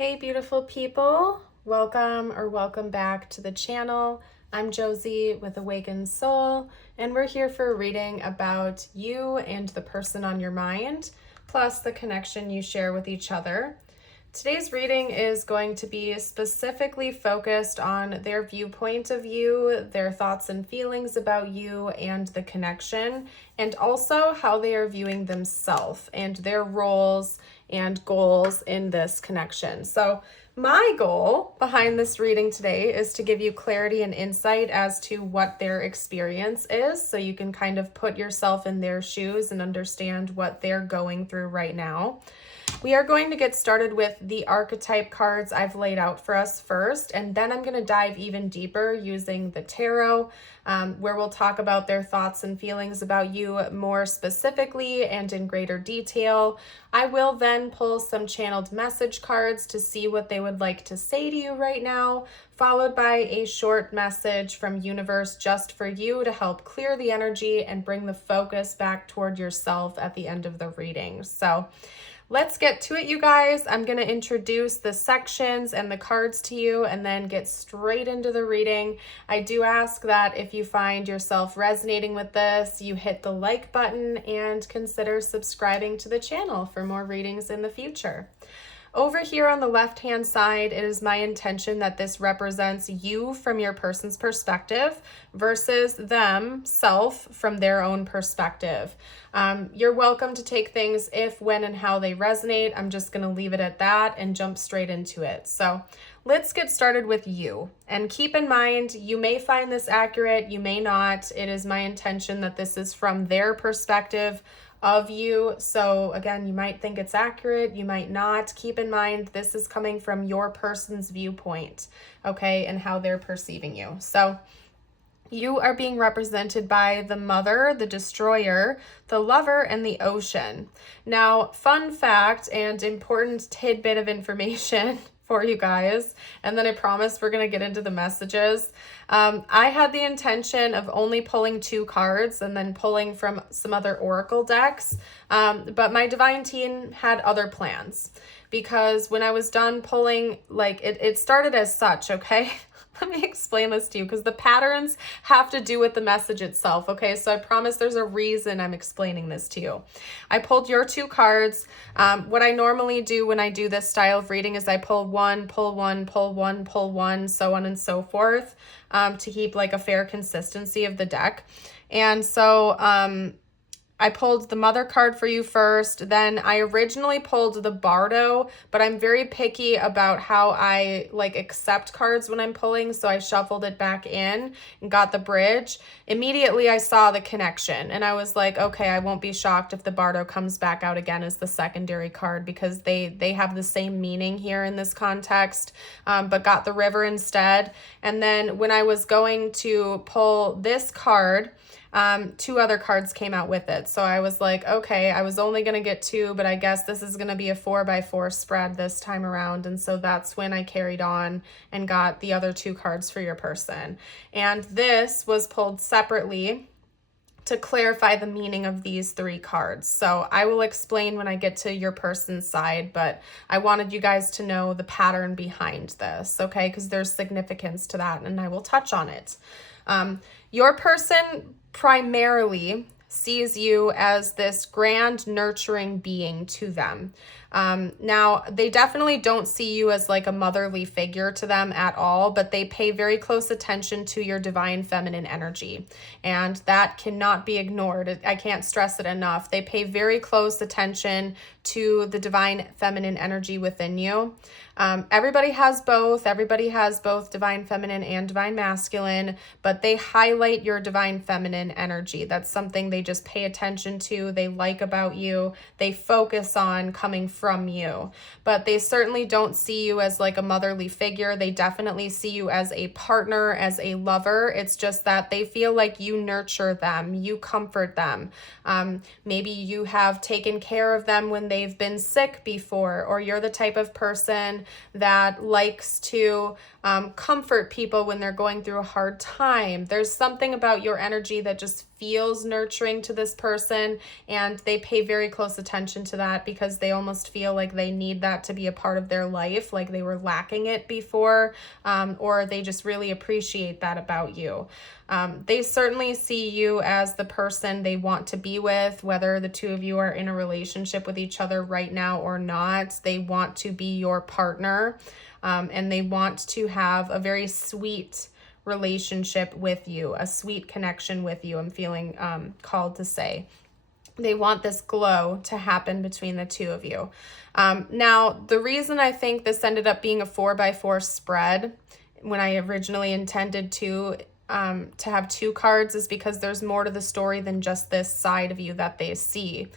Hey beautiful people, welcome back to the channel. I'm Josie with Awakened Soul, and we're here for a reading about you and the person on your mind, plus the connection you share with each other. Today's reading is going to be specifically focused on their viewpoint of you, their thoughts and feelings about you and the connection, and also how they are viewing themselves and their roles and goals in this connection. So my goal behind this reading today is to give you clarity and insight as to what their experience is, so you can kind of put yourself in their shoes and understand what they're going through right now. We are going to get started with the archetype cards I've laid out for us first, and then I'm going to dive even deeper using the tarot, where we'll talk about their thoughts and feelings about you more specifically and in greater detail. I will then pull some channeled message cards to see what they would like to say to you right now, followed by a short message from universe just for you to help clear the energy and bring the focus back toward yourself at the end of the reading. So let's get to it, you guys. I'm going to introduce the sections and the cards to you and then get straight into the reading. I do ask that if you find yourself resonating with this, you hit the like button and consider subscribing to the channel for more readings in the future. Over here on the left-hand side, it is my intention that this represents you from your person's perspective versus themself from their own perspective. You're welcome to take things if, when, and how they resonate. I'm just going to leave it at that and jump straight into it. So let's get started with you. And keep in mind, you may find this accurate, you may not. It is my intention that this is from their perspective of you. So again, you might think it's accurate, you might not. Keep in mind, this is coming from your person's viewpoint, okay, and how they're perceiving you. So you are being represented by the mother, the destroyer, the lover, and the ocean. Now, fun fact and important tidbit of information for you guys, and then I promise we're going to get into the messages. I had the intention of only pulling 2 cards and then pulling from some other oracle decks, but my divine team had other plans, because when I was done pulling, like it started as such, okay? Let me explain this to you, because the patterns have to do with the message itself, okay? So I promise there's a reason I'm explaining this to you. I pulled your 2 cards. What I normally do when I do this style of reading is I pull 1, pull 1, pull 1, pull 1, so on and so forth, to keep like a fair consistency of the deck. And so I pulled the mother card for you first, then I originally pulled the Bardo, but I'm very picky about how I like accept cards when I'm pulling, so I shuffled it back in and got the bridge. Immediately I saw the connection and I was like, okay, I won't be shocked if the Bardo comes back out again as the secondary card, because they have the same meaning here in this context, but got the River instead. And then when I was going to pull this card, 2 other cards came out with it. So I was like, okay, I was only going to get 2, but I guess this is going to be a 4x4 spread this time around. And so that's when I carried on and got the other 2 cards for your person. And this was pulled separately to clarify the meaning of these 3 cards. So I will explain when I get to your person's side, but I wanted you guys to know the pattern behind this, okay? Because there's significance to that, and I will touch on it. Your person primarily sees you as this grand nurturing being to them. Now, they definitely don't see you as like a motherly figure to them at all, but they pay very close attention to your divine feminine energy, and that cannot be ignored. I can't stress it enough. They pay very close attention to the divine feminine energy within you. Everybody has both. Everybody has both divine feminine and divine masculine, but they highlight your divine feminine energy. That's something they just pay attention to, they like about you, they focus on coming from you. But they certainly don't see you as like a motherly figure. They definitely see you as a partner, as a lover. It's just that they feel like you nurture them, you comfort them. Maybe you have taken care of them when they've been sick before, or you're the type of person that likes to comfort people when they're going through a hard time. There's something about your energy that just feels nurturing to this person, and they pay very close attention to that because they almost feel like they need that to be a part of their life, like they were lacking it before, or they just really appreciate that about you. They certainly see you as the person they want to be with, whether the two of you are in a relationship with each other right now or not. They want to be your partner, and they want to have a very sweet relationship with you, a sweet connection with you. I'm feeling called to say. They want this glow to happen between the two of you. Now, the reason I think this ended up being a 4x4 spread when I originally intended to have 2 cards is because there's more to the story than just this side of you that they see.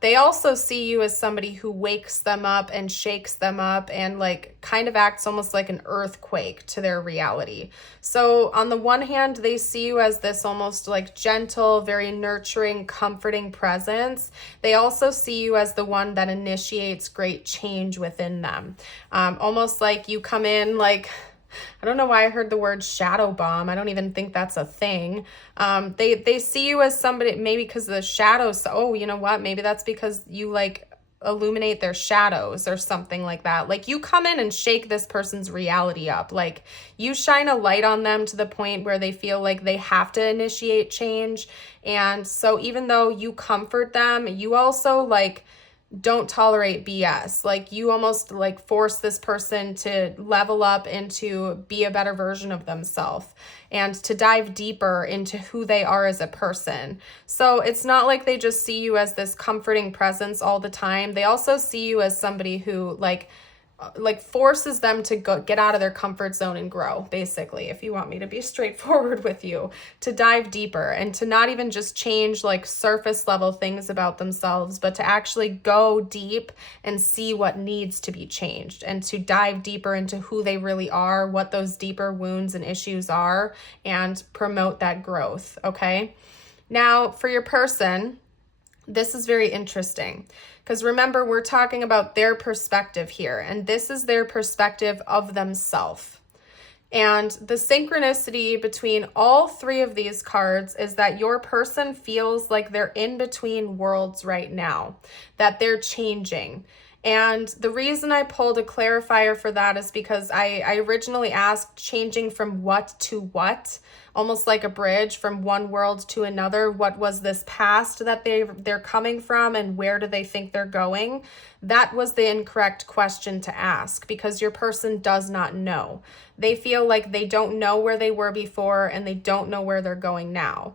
They also see you as somebody who wakes them up and shakes them up and like kind of acts almost like an earthquake to their reality. So on the one hand, they see you as this almost like gentle, very nurturing, comforting presence. They also see you as the one that initiates great change within them. Almost like you come in like, I don't know why I heard the word shadow bomb. I don't even think that's a thing. They see you as somebody, maybe because the shadows, oh, you know what? Maybe that's because you like illuminate their shadows or something like that. Like you come in and shake this person's reality up. Like you shine a light on them to the point where they feel like they have to initiate change. And so even though you comfort them, you also like don't tolerate BS. Like you almost like force this person to level up and to be a better version of themselves and to dive deeper into who they are as a person. So it's not like they just see you as this comforting presence all the time. They also see you as somebody who like forces them to go get out of their comfort zone and grow, basically, if you want me to be straightforward with you, to dive deeper and to not even just change like surface level things about themselves, but to actually go deep and see what needs to be changed and to dive deeper into who they really are, what those deeper wounds and issues are, and promote that growth. Okay. Now for your person, this is very interesting because remember, we're talking about their perspective here, and this is their perspective of themselves. And the synchronicity between all 3 of these cards is that your person feels like they're in between worlds right now, that they're changing. And the reason I pulled a clarifier for that is because I originally asked changing from what to what, almost like a bridge from one world to another. What was this past that they're coming from and where do they think they're going? That was the incorrect question to ask because your person does not know. They feel like they don't know where they were before and they don't know where they're going now.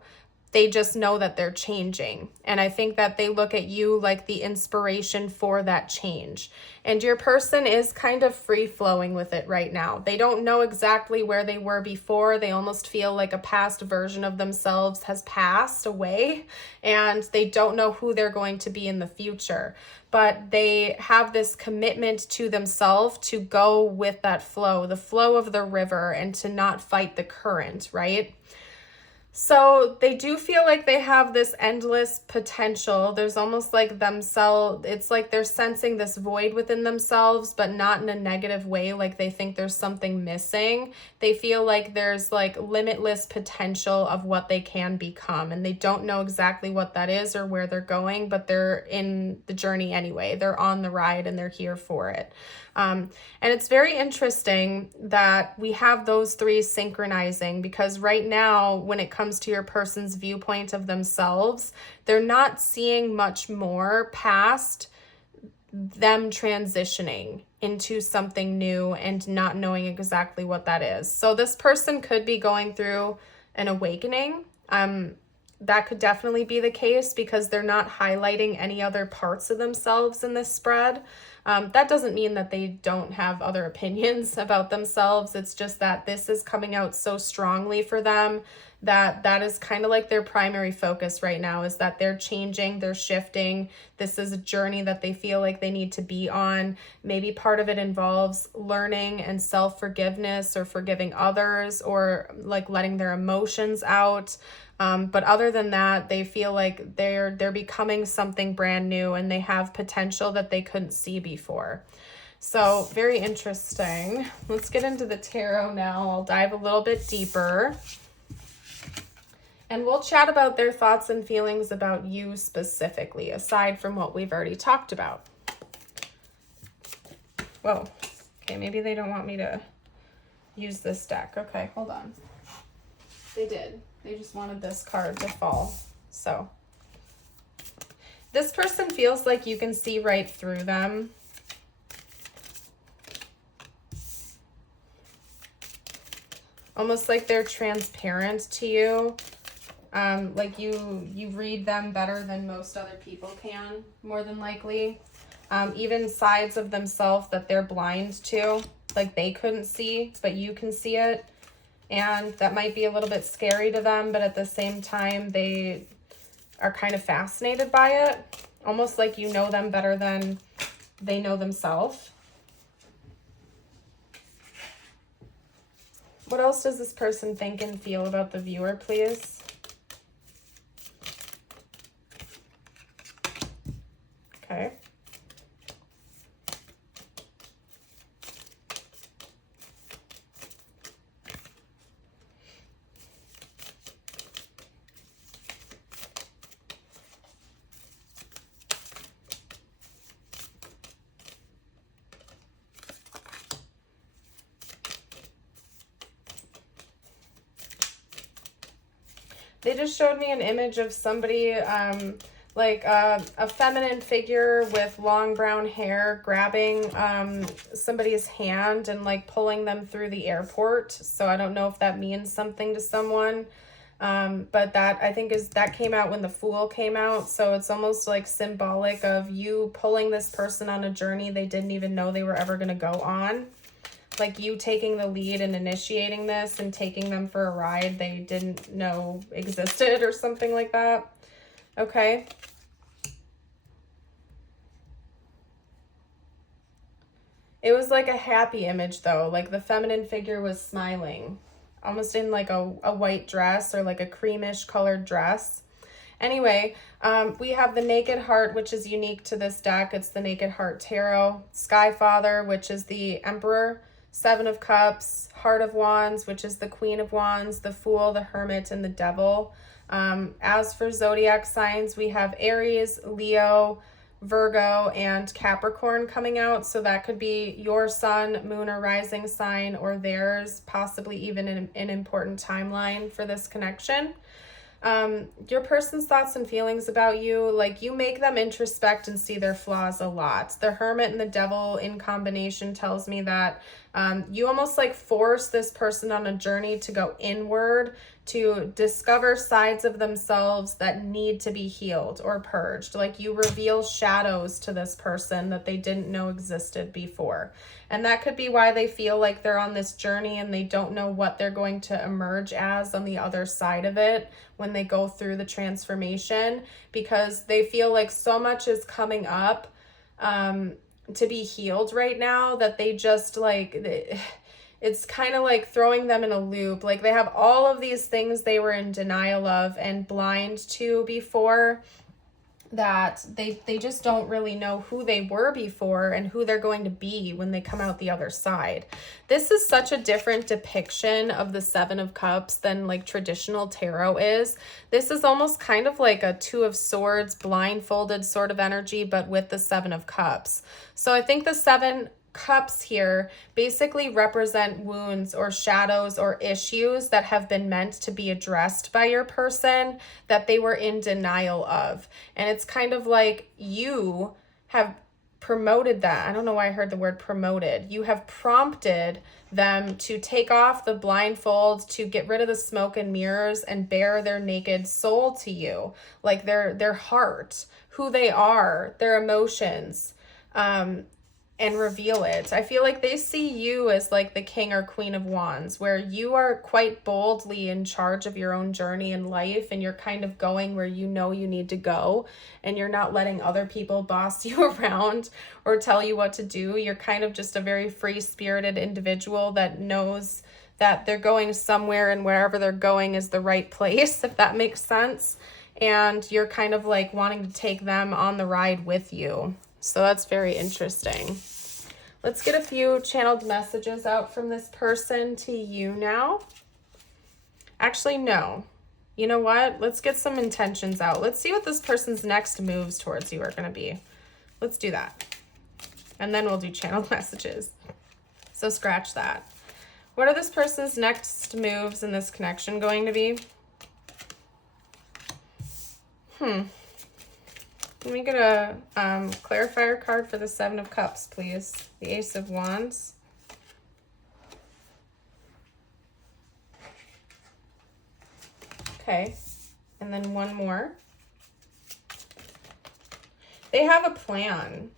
They just know that they're changing. And I think that they look at you like the inspiration for that change. And your person is kind of free flowing with it right now. They don't know exactly where they were before. They almost feel like a past version of themselves has passed away and they don't know who they're going to be in the future. But they have this commitment to themselves to go with that flow, the flow of the river, and to not fight the current, right? So they do feel like they have this endless potential. There's almost like themselves, it's like they're sensing this void within themselves, but not in a negative way, like they think there's something missing. They feel like there's like limitless potential of what they can become, and they don't know exactly what that is or where they're going, but they're in the journey anyway. They're on the ride and they're here for it. And it's very interesting that we have those 3 synchronizing because right now, when it comes to your person's viewpoint of themselves, they're not seeing much more past them transitioning into something new and not knowing exactly what that is. So this person could be going through an awakening. That could definitely be the case because they're not highlighting any other parts of themselves in this spread. That doesn't mean that they don't have other opinions about themselves. It's just that this is coming out so strongly for them that is kind of like their primary focus right now, is that they're changing, they're shifting. This is a journey that they feel like they need to be on. Maybe part of it involves learning and self-forgiveness or forgiving others or like letting their emotions out. But other than that, they feel like they're becoming something brand new and they have potential that they couldn't see before. So very interesting. Let's get into the tarot now. I'll dive a little bit deeper. And we'll chat about their thoughts and feelings about you specifically, aside from what we've already talked about. Whoa. Okay, maybe they don't want me to use this deck. Okay, hold on. They did. They just wanted this card to fall. So this person feels like you can see right through them. Almost like they're transparent to you. Like you read them better than most other people can, more than likely. Even sides of themselves that they're blind to, like they couldn't see, but you can see it. And that might be a little bit scary to them, but at the same time, they are kind of fascinated by it. Almost like you know them better than they know themselves. What else does this person think and feel about the viewer, please? Okay. They just showed me an image of somebody, like a feminine figure with long brown hair grabbing somebody's hand and like pulling them through the airport. So I don't know if that means something to someone. But that I think that came out when the Fool came out. So it's almost like symbolic of you pulling this person on a journey they didn't even know they were ever going to go on. Like you taking the lead and initiating this and taking them for a ride they didn't know existed or something like that. Okay. It was like a happy image though. Like the feminine figure was smiling, almost in like a white dress or like a creamish colored dress. Anyway, we have the Naked Heart, which is unique to this deck. It's the Naked Heart Tarot. Sky Father, which is the Emperor. Seven of Cups, Heart of Wands, which is the Queen of Wands, the Fool, the Hermit, and the Devil. As for zodiac signs, we have Aries, Leo, Virgo, and Capricorn coming out. So that could be your sun, moon, or rising sign, or theirs, possibly even an important timeline for this connection. Your person's thoughts and feelings about you, like you make them introspect and see their flaws a lot. The Hermit and the Devil in combination tells me that you almost like force this person on a journey to go inward, to discover sides of themselves that need to be healed or purged. Like you reveal shadows to this person that they didn't know existed before. And that could be why they feel like they're on this journey and they don't know what they're going to emerge as on the other side of it when they go through the transformation, because they feel like so much is coming up to be healed right now that they just like, it's kind of like throwing them in a loop. Like they have all of these things they were in denial of and blind to before, that they just don't really know who they were before and who they're going to be when they come out the other side. This is such a different depiction of the Seven of Cups than like traditional tarot is. This is almost kind of like a Two of Swords blindfolded sort of energy, but with the Seven of Cups. So I think the Seven Cups here basically represent wounds or shadows or issues that have been meant to be addressed by your person that they were in denial of. And it's kind of like you have promoted that. I don't know why I heard the word promoted. You have prompted them to take off the blindfold, to get rid of the smoke and mirrors and bare their naked soul to you, like their heart, who they are, their emotions, and reveal it. I feel like they see you as like the King or Queen of Wands, where you are quite boldly in charge of your own journey in life, and you're kind of going where you know you need to go, and you're not letting other people boss you around or tell you what to do. You're kind of just a very free-spirited individual that knows that they're going somewhere, and wherever they're going is the right place, if that makes sense. And you're kind of like wanting to take them on the ride with you. So that's very interesting. Let's get a few channeled messages out from this person to you now. Actually, no. You know what? Let's get some intentions out. Let's see what this person's next moves towards you are going to be. Let's do that. And then we'll do channeled messages. So scratch that. What are this person's next moves in this connection going to be? Let me get a clarifier card for the Seven of Cups, please. The Ace of Wands. Okay, and then one more. They have a plan.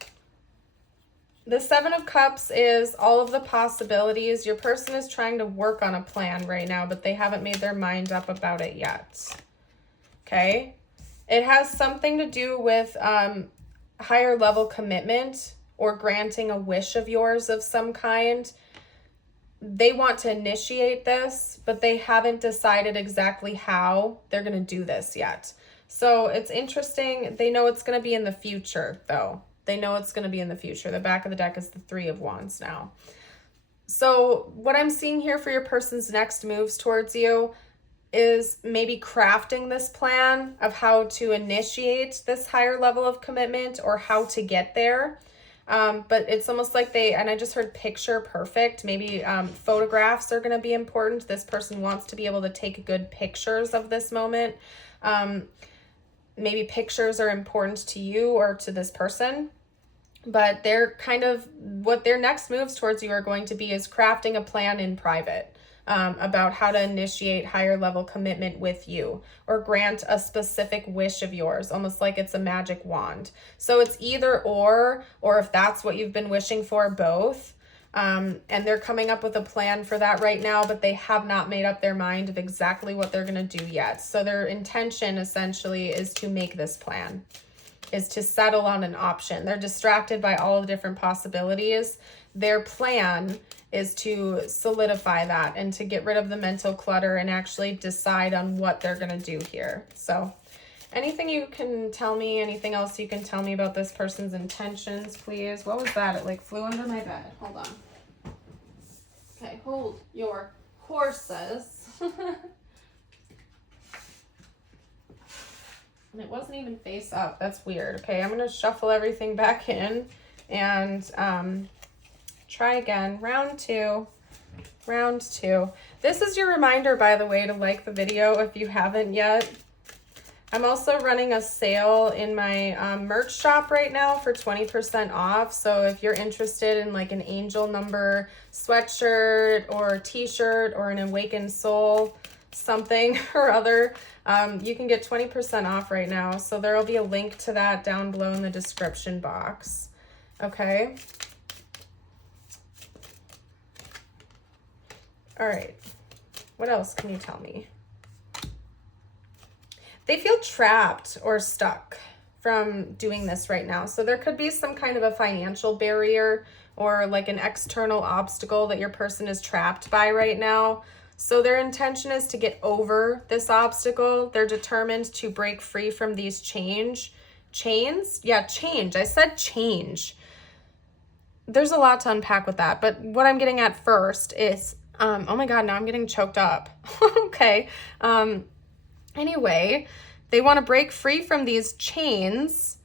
The Seven of Cups is all of the possibilities. Your person is trying to work on a plan right now, but they haven't made their mind up about it yet. Okay? It has something to do with higher level commitment or granting a wish of yours of some kind. They want to initiate this, but they haven't decided exactly how they're going to do this yet. So it's interesting. They know it's going to be in the future, though. They know it's going to be in the future. The back of the deck is the Three of Wands now. So what I'm seeing here for your person's next moves towards you is maybe crafting this plan of how to initiate this higher level of commitment or how to get there. But it's almost like and I just heard picture perfect. Maybe photographs are going to be important. This person wants to be able to take good pictures of this moment. Maybe pictures are important to you or to this person. But they're kind of, what their next moves towards you are going to be is crafting a plan in private. About how to initiate higher level commitment with you or grant a specific wish of yours, almost like it's a magic wand. So it's either or if that's what you've been wishing for, both. And they're coming up with a plan for that right now, but they have not made up their mind of exactly what they're going to do yet. So their intention essentially is to make this plan, is to settle on an option. They're distracted by all the different possibilities. Their plan is to solidify that and to get rid of the mental clutter and actually decide on what they're going to do here. So anything you can tell me, anything else you can tell me about this person's intentions, please? What was that? It like flew under my bed. Hold on. Okay, hold your horses. And it wasn't even face up. That's weird. Okay, I'm going to shuffle everything back in and try again. Round two. This is your reminder, by the way, to like the video if you haven't yet. I'm also running a sale in my merch shop right now for 20% off. So if you're interested in like an angel number sweatshirt or t-shirt or an awakened soul something or other, you can get 20% off right now. So there will be a link to that down below in the description box. Okay. All right. What else can you tell me? They feel trapped or stuck from doing this right now. So there could be some kind of a financial barrier or like an external obstacle that your person is trapped by right now. So their intention is to get over this obstacle. They're determined to break free from these chains. Yeah, change. I said change. There's a lot to unpack with that. But what I'm getting at first is, oh my God, now I'm getting choked up. Okay. Anyway, they want to break free from these chains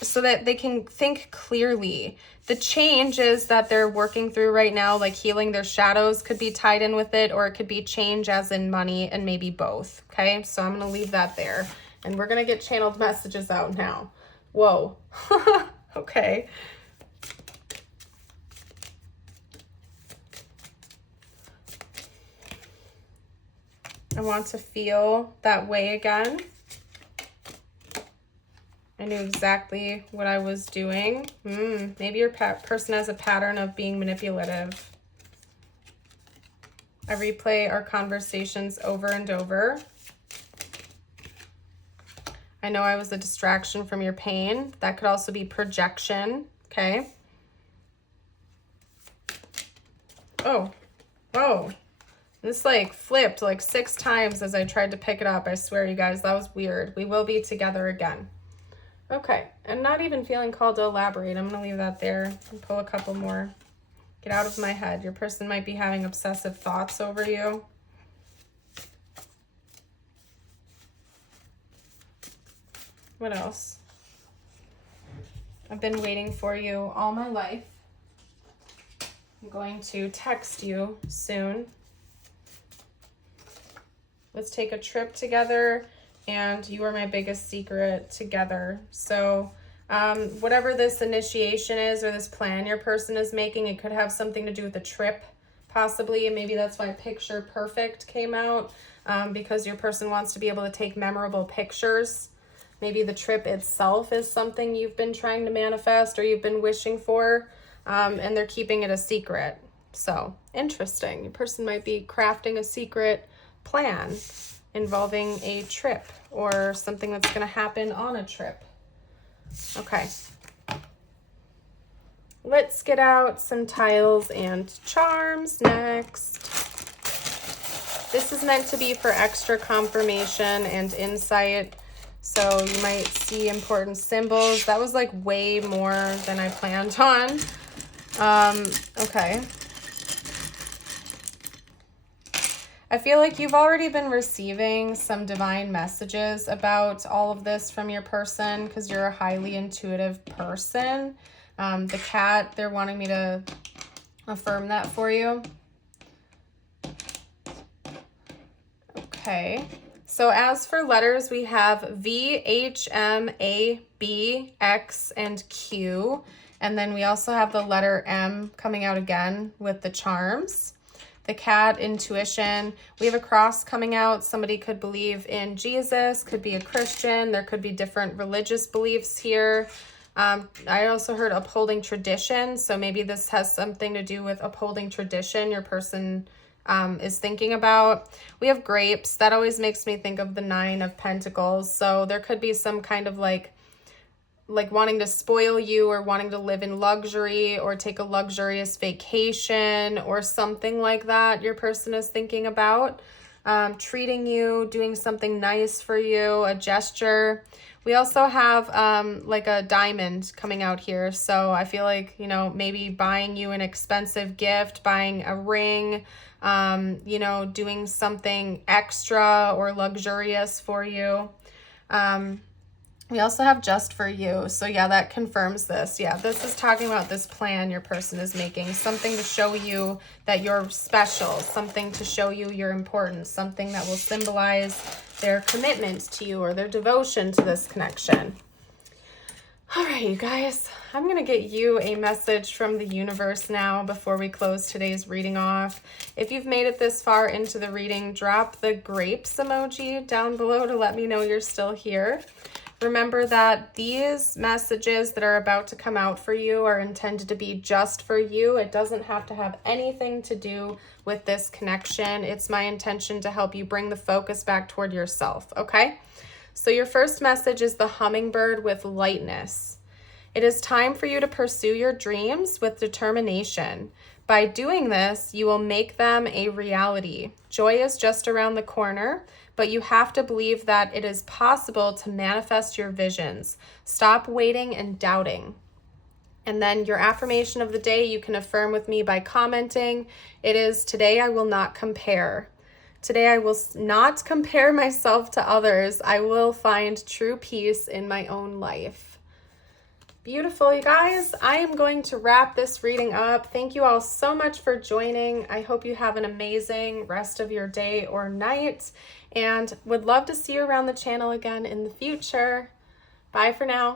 so that they can think clearly. The change is that they're working through right now, like healing their shadows could be tied in with it, or it could be change as in money, and maybe both. Okay, so I'm going to leave that there. And we're going to get channeled messages out now. Whoa. Okay. I want to feel that way again. I knew exactly what I was doing. Maybe your person has a pattern of being manipulative. I replay our conversations over and over. I know I was a distraction from your pain. That could also be projection, okay? Oh, whoa. This like flipped like 6 times as I tried to pick it up. I swear, you guys, that was weird. We will be together again. Okay, I'm not even feeling called to elaborate. I'm going to leave that there and pull a couple more. Get out of my head. Your person might be having obsessive thoughts over you. What else? I've been waiting for you all my life. I'm going to text you soon. Let's take a trip together, and you are my biggest secret together. So whatever this initiation is or this plan your person is making, it could have something to do with a trip, possibly. And maybe that's why picture perfect came out, because your person wants to be able to take memorable pictures. Maybe the trip itself is something you've been trying to manifest or you've been wishing for, and they're keeping it a secret. So interesting. Your person might be crafting a secret plan involving a trip or something that's going to happen on a trip. Okay. Let's get out some tiles and charms next. This is meant to be for extra confirmation and insight. So you might see important symbols. That was like way more than I planned on. Okay. I feel like you've already been receiving some divine messages about all of this from your person because you're a highly intuitive person. The cat, they're wanting me to affirm that for you. Okay. So as for letters, we have V, H, M, A, B, X, and Q. And then we also have the letter M coming out again with the charms. The cat, intuition. We have a cross coming out. Somebody could believe in Jesus, could be a Christian. There could be different religious beliefs here. I also heard upholding tradition. So maybe this has something to do with upholding tradition your person is thinking about. We have grapes. That always makes me think of the 9 of Pentacles. So there could be some kind of like wanting to spoil you or wanting to live in luxury or take a luxurious vacation or something like that your person is thinking about. Treating you, doing something nice for you, a gesture. We also have like a diamond coming out here. So I feel like, you know, maybe buying you an expensive gift, buying a ring, you know, doing something extra or luxurious for you. We also have just for you. So yeah, that confirms this. Yeah, this is talking about this plan your person is making. Something to show you that you're special. Something to show you your importance. Something that will symbolize their commitment to you or their devotion to this connection. All right, you guys. I'm going to get you a message from the universe now before we close today's reading off. If you've made it this far into the reading, drop the grapes emoji down below to let me know you're still here. Remember that these messages that are about to come out for you are intended to be just for you. It doesn't have to have anything to do with this connection. It's my intention to help you bring the focus back toward yourself, okay? So your first message is the hummingbird with lightness. It is time for you to pursue your dreams with determination. By doing this, you will make them a reality. Joy is just around the corner, but you have to believe that it is possible to manifest your visions. Stop waiting and doubting. And then your affirmation of the day, you can affirm with me by commenting. It is, today I will not compare. Today I will not compare myself to others. I will find true peace in my own life. Beautiful, you guys. I am going to wrap this reading up. Thank you all so much for joining. I hope you have an amazing rest of your day or night, and would love to see you around the channel again in the future. Bye for now.